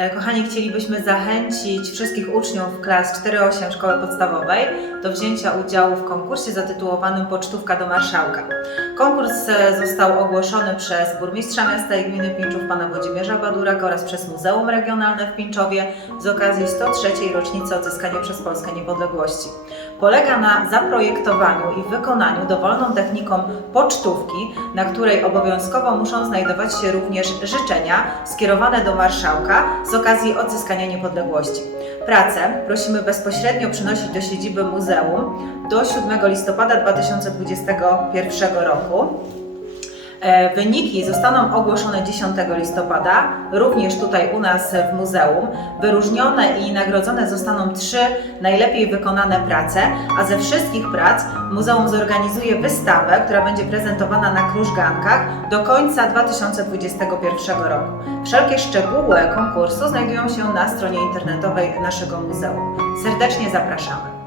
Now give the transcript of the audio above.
E, Kochani, chcielibyśmy zachęcić wszystkich uczniów klas 4-8 szkoły podstawowej do wzięcia udziału w konkursie zatytułowanym Pocztówka do Marszałka. Konkurs e, został ogłoszony przez burmistrza miasta i gminy Pińczów pana Włodzimierza Baduraka oraz przez Muzeum Regionalne w Pińczowie z okazji 103. rocznicy odzyskania przez Polskę niepodległości. Polega na zaprojektowaniu i wykonaniu dowolną techniką pocztówki, na której obowiązkowo muszą znajdować się również życzenia skierowane do marszałka z okazji odzyskania niepodległości. Pracę prosimy bezpośrednio przynosić do siedziby muzeum do 7 listopada 2021 roku. E, Wyniki zostaną ogłoszone 10 listopada, również tutaj u nas w muzeum. Wyróżnione i nagrodzone zostaną trzy najlepiej wykonane prace, a ze wszystkich prac muzeum zorganizuje wystawę, która będzie prezentowana na Krużgankach do końca 2021 roku. Wszelkie szczegóły konkursu znajdują się na stronie internetowej naszego muzeum. Serdecznie zapraszamy.